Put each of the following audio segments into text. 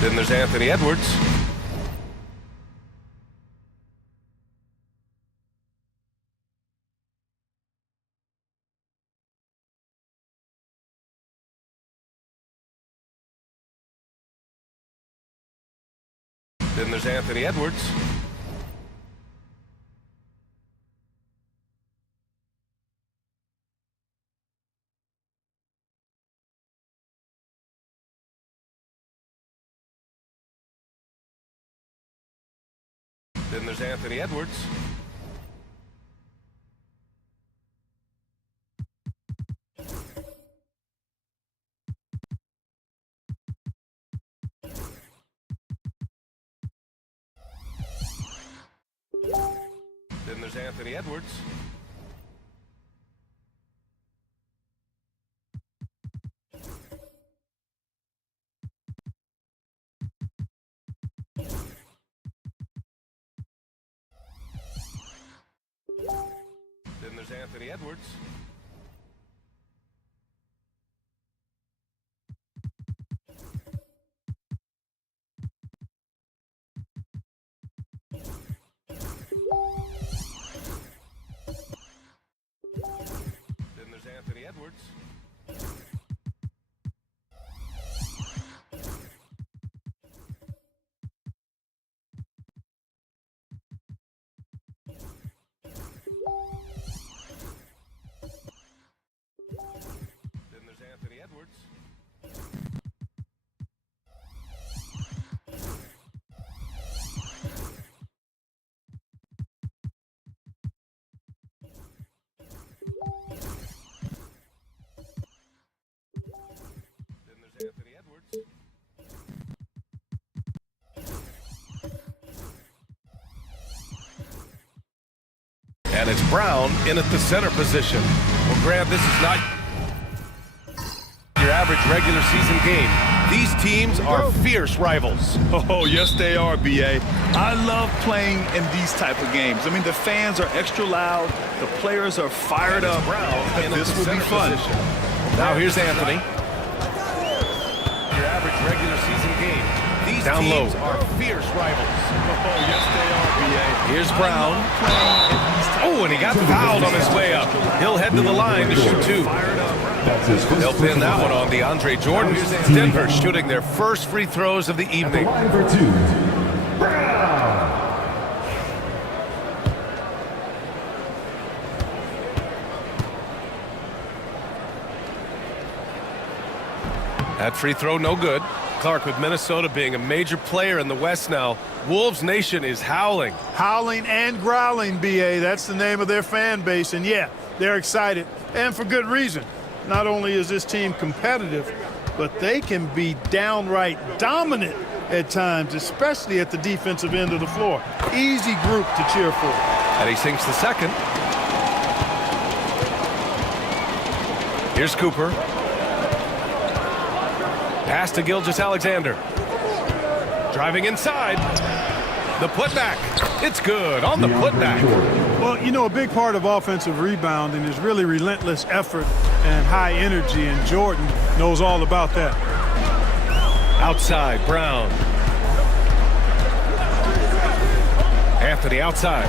Then there's Anthony Edwards. Then there's Anthony Edwards. Then there's Anthony Edwards. Then there's Anthony Edwards. Then there's Anthony Edwards. Then there's Anthony Edwards. Then there's Anthony Edwards. Then there's Anthony Edwards. And it's Brown in at the center position. Well, Grant, this is not your average regular season game. These teams are fierce rivals. Oh, yes, they are, B.A. I love playing in these type of games. I mean, the fans are extra loud. The players are fired up. Brown This will be fun. Position. Now here's Anthony. Your average regular season game. These teams are fierce rivals. Oh, yes, they are, B.A. Here's Brown. Oh, and he got fouled on his way up. He'll head to the line to shoot two. They'll pin that one on DeAndre Jordan. Denver shooting their first free throws of the evening. Line for two, Brown. That free throw no good. Clark, with Minnesota being a major player in the West now, Wolves Nation is howling. Howling and growling, B.A. That's the name of their fan base. And, yeah, they're excited, and for good reason. Not only is this team competitive, but they can be downright dominant at times, especially at the defensive end of the floor. Easy group to cheer for. And he sinks the second. Here's Cooper. Pass to Gilgeous-Alexander. Driving inside. The putback. It's good on the putback. Well, you know, a big part of offensive rebounding is really relentless effort and high energy, and Jordan knows all about that. Outside, Brown. Anthony outside.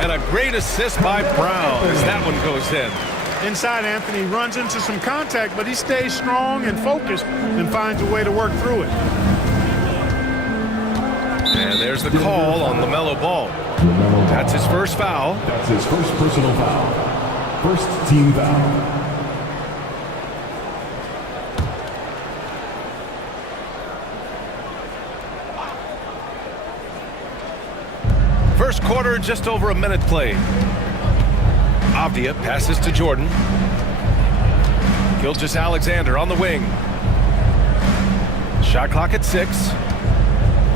And a great assist by Brown as that one goes in. Inside, Anthony runs into some contact, but he stays strong and focused and finds a way to work through it. And there's the call on LaMelo Ball. That's his first foul. That's his first personal foul. First team foul. First quarter, just over a minute played. Avdia passes to Jordan. Gilgeous-Alexander on the wing. Shot clock at 6.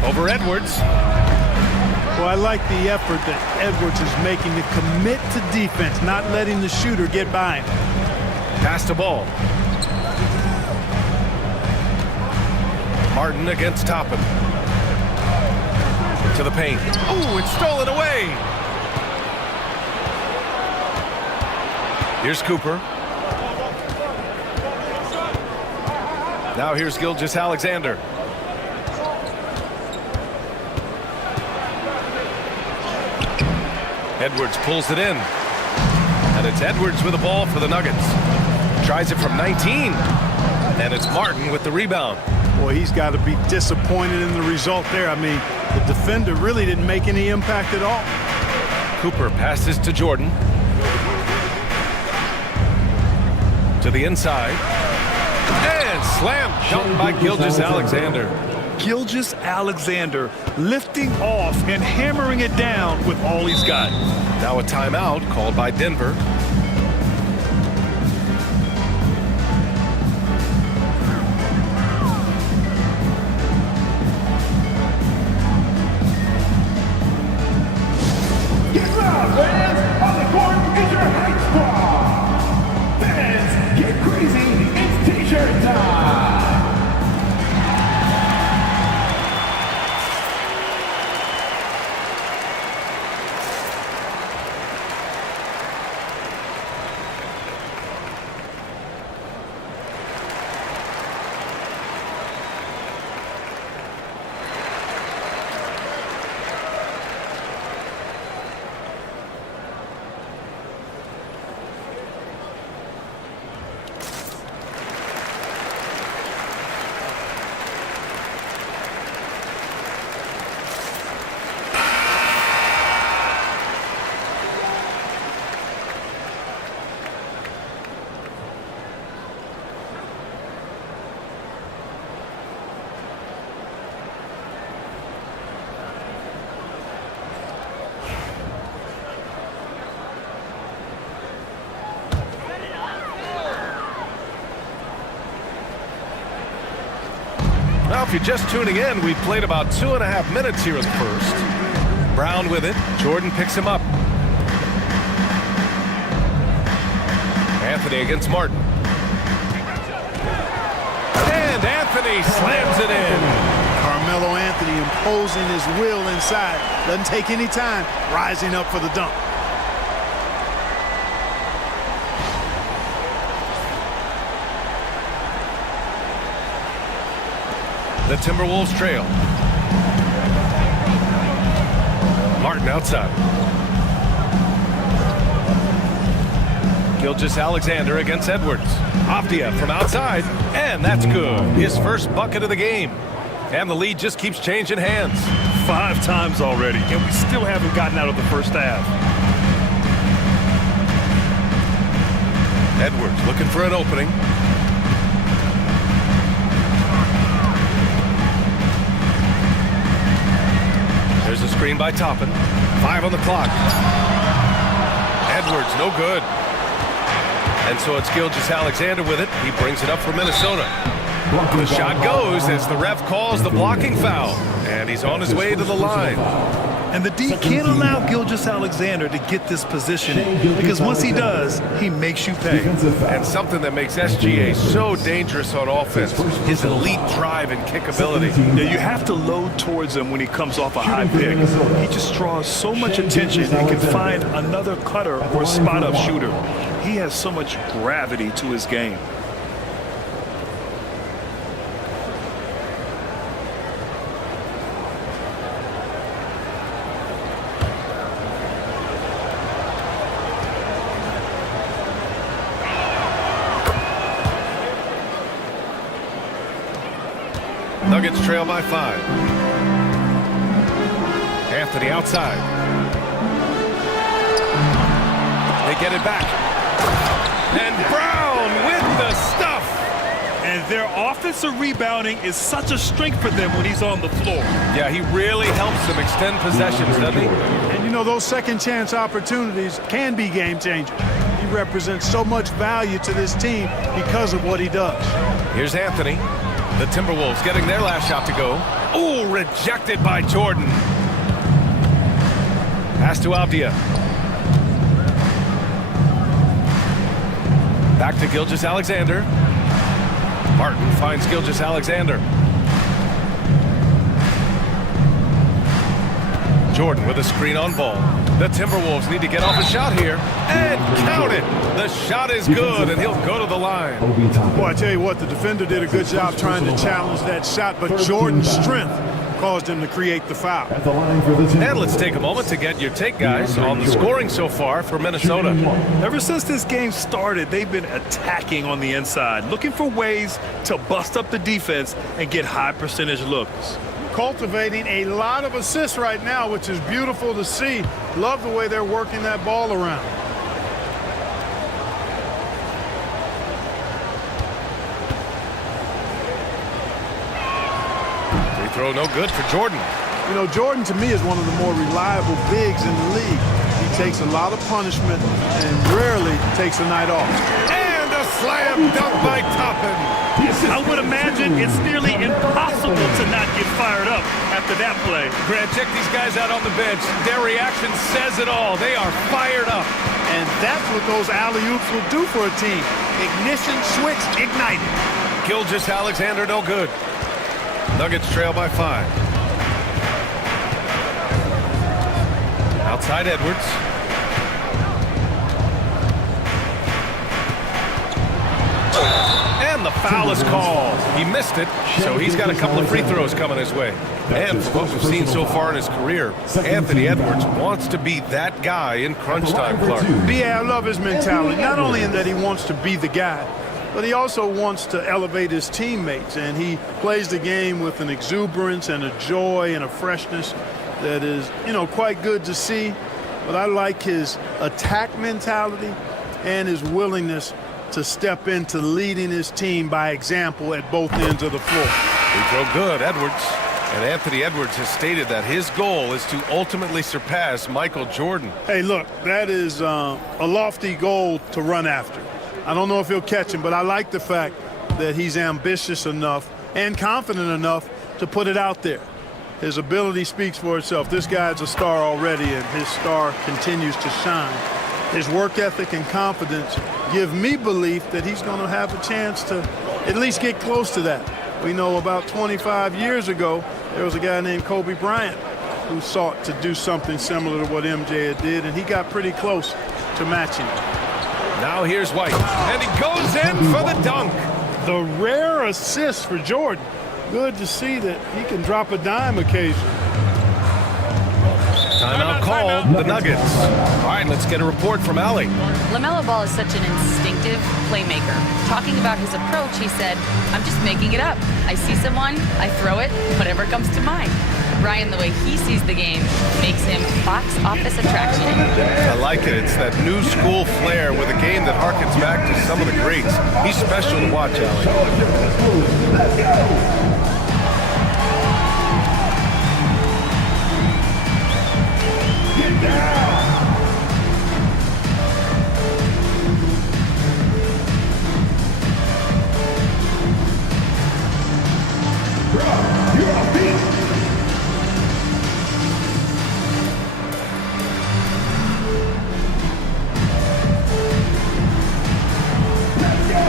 Over Edwards. Well, I like the effort that Edwards is making to commit to defense, not letting the shooter get by him. Pass to Ball. Martin against Toppin. To the paint. Ooh, it's stolen away. Here's Cooper. Now here's Gilgeous-Alexander. Edwards pulls it in. And it's Edwards with the ball for the Nuggets. Tries it from 19. And it's Martin with the rebound. Boy, he's got to be disappointed in the result there. I mean, the defender really didn't make any impact at all. Cooper passes to Jordan. To the inside. And slam dunk by Gilgeous-Alexander. Gilgeous-Alexander lifting off and hammering it down with all he's got. Now a timeout called by Denver. Get loud, fans! On the court is your hype squad! Fans, get crazy! It's T-shirt time! Now, if you're just tuning in, we've played about 2.5 minutes here in the first. Brown with it. Jordan picks him up. Anthony against Martin. And Anthony slams it in. Carmelo Anthony imposing his will inside. Doesn't take any time. Rising up for the dunk. The Timberwolves trail. Martin outside. Gilgeous-Alexander against Edwards. Avdia from outside, and that's good. His first bucket of the game. And the lead just keeps changing hands. 5 times already, and we still haven't gotten out of the first half. Edwards looking for an opening. There's a screen by Toppin. 5 on the clock. Edwards, no good. And so it's Gilgeous-Alexander with it. He brings it up for Minnesota. The shot goes as the ref calls the blocking foul. And he's on his way to the line. And the D can't allow Gilgeous-Alexander to get this position because once he does, he makes you pay. And something that makes SGA so dangerous on offense, his elite drive and kick ability. Yeah, you have to load towards him when he comes off a high pick. He just draws so much attention and can find another cutter or spot-up shooter. He has so much gravity to his game. Nuggets trail by 5. Anthony outside. They get it back. And Brown with the stuff. And their offensive rebounding is such a strength for them when he's on the floor. Yeah, he really helps them extend possessions, doesn't he? And you know, those second chance opportunities can be game changers. He represents so much value to this team because of what he does. Here's Anthony. The Timberwolves getting their last shot to go. Oh, rejected by Jordan. Pass to Avdia. Back to Gilgeous-Alexander. Martin finds Gilgeous-Alexander. Jordan with a screen on ball. The Timberwolves need to get off a shot here. And count it. The shot is good, and he'll go to the line. Boy, I tell you what, the defender did a good job trying to challenge that shot, but Jordan's strength caused him to create the foul. And let's take a moment to get your take, guys, on the scoring so far for Minnesota. Ever since this game started, they've been attacking on the inside, looking for ways to bust up the defense and get high percentage looks. Cultivating a lot of assists right now, which is beautiful to see. Love the way they're working that ball around. Free throw no good for Jordan. You know, Jordan to me is one of the more reliable bigs in the league. He takes a lot of punishment and rarely takes a night off. And a slam dunk by Toppin. I would imagine it's nearly impossible to not get fired up after that play. Grant, check these guys out on the bench. Their reaction says it all. They are fired up. And that's what those alley-oops will do for a team. Ignition switch ignited. Gilgeous-Alexander no good. Nuggets trail by 5. Outside Edwards. And the foul is called. He missed it, so he's got a couple of free throws coming his way. And from what we've seen so far in his career, Anthony Edwards wants to be that guy in crunch time, Clark. B.A., I love his mentality, not only in that he wants to be the guy, but he also wants to elevate his teammates, and he plays the game with an exuberance and a joy and a freshness that is, you know, quite good to see. But I like his attack mentality and his willingness to step into leading his team by example at both ends of the floor. Free throw good, Edwards. And Anthony Edwards has stated that his goal is to ultimately surpass Michael Jordan. Hey, look, that is a lofty goal to run after. I don't know if he'll catch him, but I like the fact that he's ambitious enough and confident enough to put it out there. His ability speaks for itself. This guy's a star already, and his star continues to shine. His work ethic and confidence give me belief that he's going to have a chance to at least get close to that. We know about 25 years ago, there was a guy named Kobe Bryant who sought to do something similar to what MJ did, and he got pretty close to matching it. Now here's White, and he goes in for the dunk. The rare assist for Jordan. Good to see that he can drop a dime occasionally. Timeout called, the Nuggets. All right, let's get a report from Allie. LaMelo Ball is such an instinctive playmaker. Talking about his approach, he said, "I'm just making it up. I see someone, I throw it, whatever comes to mind." Ryan, the way he sees the game makes him box office attraction. I like it. It's that new school flair with a game that harkens back to some of the greats. He's special to watch, Allie. Let's go. Get down! Bro, you're a beast! Let's go!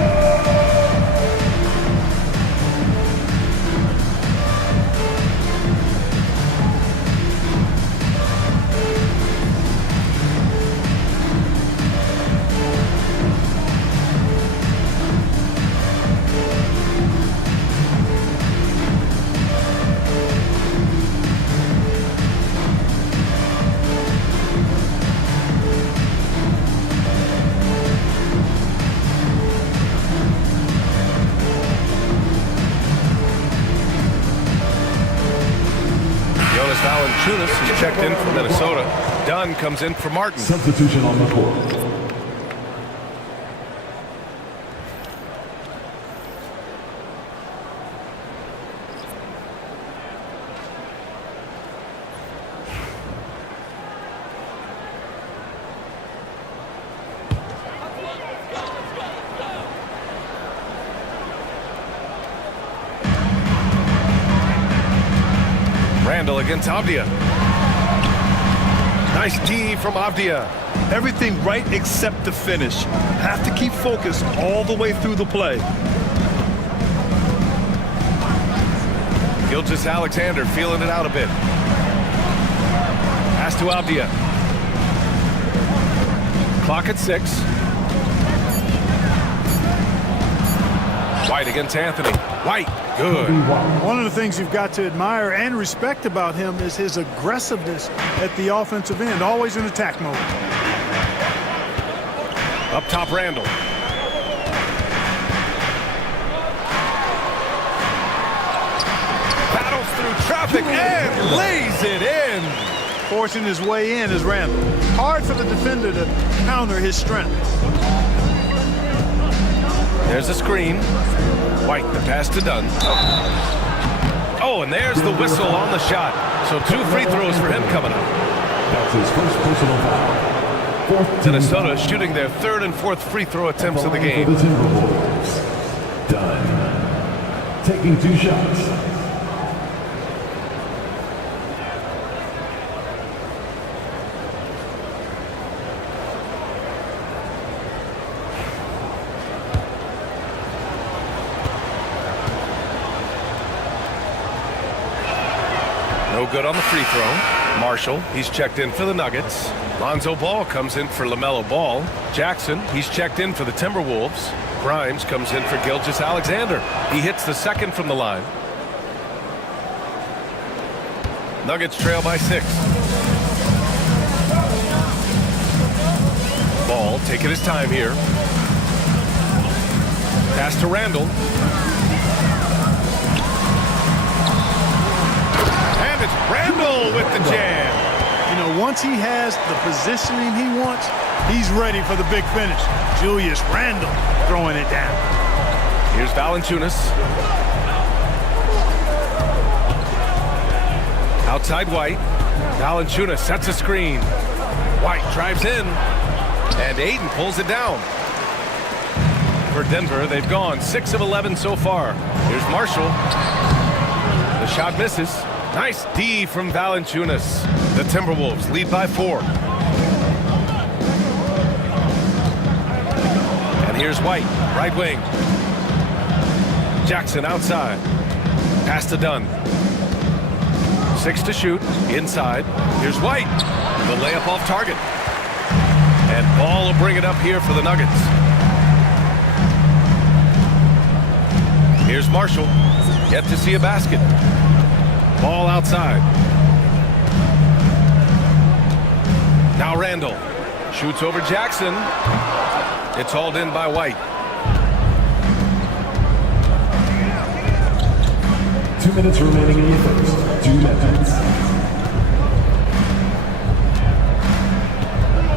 Valanciunas is checked in for Minnesota. Dunn comes in for Martin. Substitution on the court. Randall against Avdia. Nice D from Avdia. Everything right except the finish. Have to keep focused all the way through the play. Gilgeous-Alexander feeling it out a bit. Pass to Avdia. Clock at 6. White against Anthony. White, good. One of the things you've got to admire and respect about him is his aggressiveness at the offensive end, always in attack mode. Up top, Randall. Battles through traffic and lays it in. Forcing his way in is Randall. Hard for the defender to counter his strength. There's a screen. White, the pass to Dunn. Oh, and there's the whistle on the shot. So 2 free throws for him coming up. That's his first personal foul. Minnesota shooting their 3rd and 4th free throw attempts of the game. For the Timberwolves. Dunn. Taking 2 shots. No good on the free throw. Marshall, he's checked in for the Nuggets. Lonzo Ball comes in for LaMelo Ball. Jackson, he's checked in for the Timberwolves. Grimes comes in for Gilgeous-Alexander. He hits the 2nd from the line. Nuggets trail by 6. Ball taking his time here. Pass to Randall. And it's Randall with the jam. You know, once he has the positioning he wants, he's ready for the big finish. Julius Randle throwing it down. Here's Valanciunas. Outside White. Valanciunas sets a screen. White drives in. And Ayton pulls it down. For Denver, they've gone 6 of 11 so far. Here's Marshall. The shot misses. Nice D from Valanciunas. The Timberwolves lead by 4. And here's White, right wing. Jackson outside. Pass to Dunn. 6 to shoot. Inside. Here's White. The layup off target. And Ball will bring it up here for the Nuggets. Here's Marshall. Yet to see a basket. Ball outside. Now Randall. Shoots over Jackson. It's hauled in by White. 2 minutes remaining in the first. 2 minutes.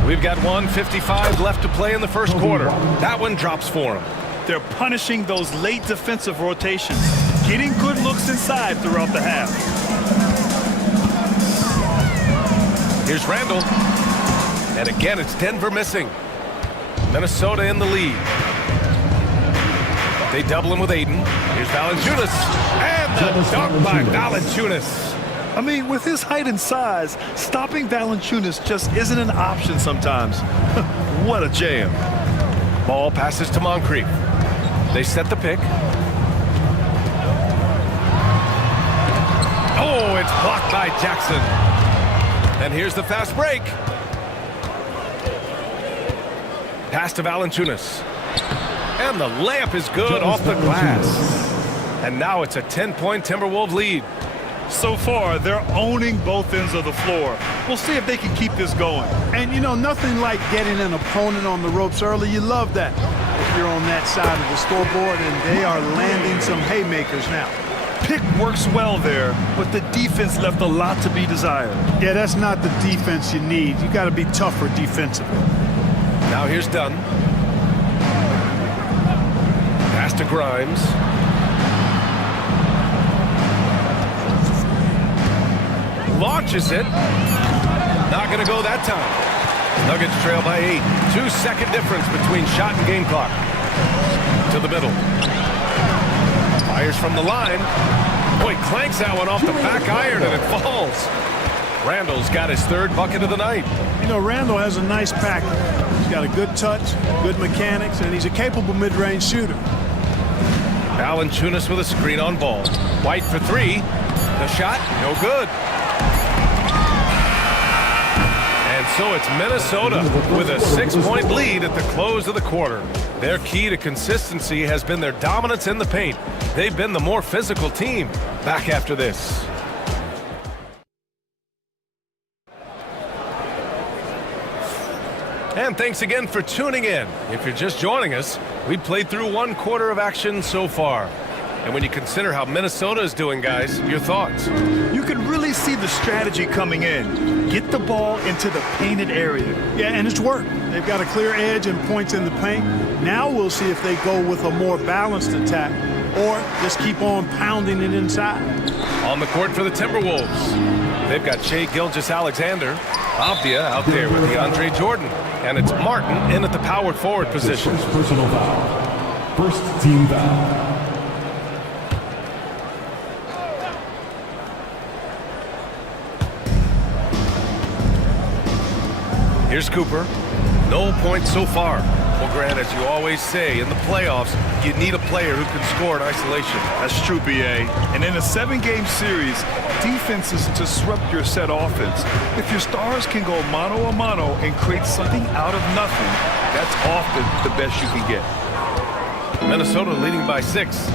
We've got 1:55 left to play in the first quarter. That one drops for him. They're punishing those late defensive rotations, getting good looks inside throughout the half. Here's Randall. And again, it's Denver missing. Minnesota in the lead. They double him with Ayton. Here's Valanciunas. And the dunk by Valanciunas. I mean, with his height and size, stopping Valanciunas just isn't an option sometimes. What a jam. Ball passes to Moncrief. They set the pick. Oh, it's blocked by Jackson. And here's the fast break. Pass to Valanciunas. And the layup is good off the glass. And now it's a 10-point Timberwolves lead. So far, they're owning both ends of the floor. We'll see if they can keep this going. And, you know, nothing like getting an opponent on the ropes early. You love that if you're on that side of the scoreboard, and they are landing some haymakers now. Pick works well there, but the defense left a lot to be desired. Yeah, that's not the defense you need. You got to be tougher defensively. Now here's Dunn. Pass to Grimes. Launches it. Not going to go that time. Nuggets trail by 8. 2-second difference between shot and game clock. To the middle. Fires from the line. Boy, clanks that one off the back iron and it falls. Randall's got his 3rd bucket of the night. You know, Randall has a nice package. He's got a good touch, good mechanics, and he's a capable mid-range shooter. Valanciunas with a screen on Ball. White for 3. The shot, no good. And so it's Minnesota with a 6-point lead at the close of the quarter. Their key to consistency has been their dominance in the paint. They've been the more physical team. Back after this. And thanks again for tuning in. If you're just joining us, we played through one quarter of action so far. And when you consider how Minnesota is doing, guys, your thoughts? You can really see the strategy coming in. Get the ball into the painted area. Yeah, and it's worked. They've got a clear edge and points in the paint. Now we'll see if they go with a more balanced attack or just keep on pounding it inside. On the court for the Timberwolves, they've got Shai Gilgeous-Alexander, Avdia out there with DeAndre Jordan, and it's Martin in at the power forward position. First personal foul. First team foul. Here's Cooper. No points so far. Well, Grant, as you always say, in the playoffs, you need a player who can score in isolation. That's true, B.A. And in a 7-game series, defense is to disrupt your set offense. If your stars can go mano-a-mano and create something out of nothing, that's often the best you can get. Minnesota leading by 6.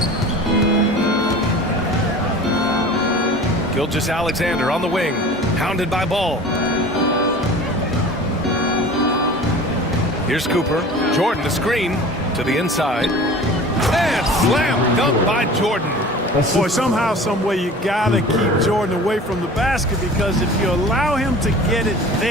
Gilgeous-Alexander on the wing, hounded by Ball. Here's Cooper. Jordan the screen to the inside. And slam dunk by Jordan. Boy, somehow, some way, you got to keep Jordan away from the basket, because if you allow him to get it there,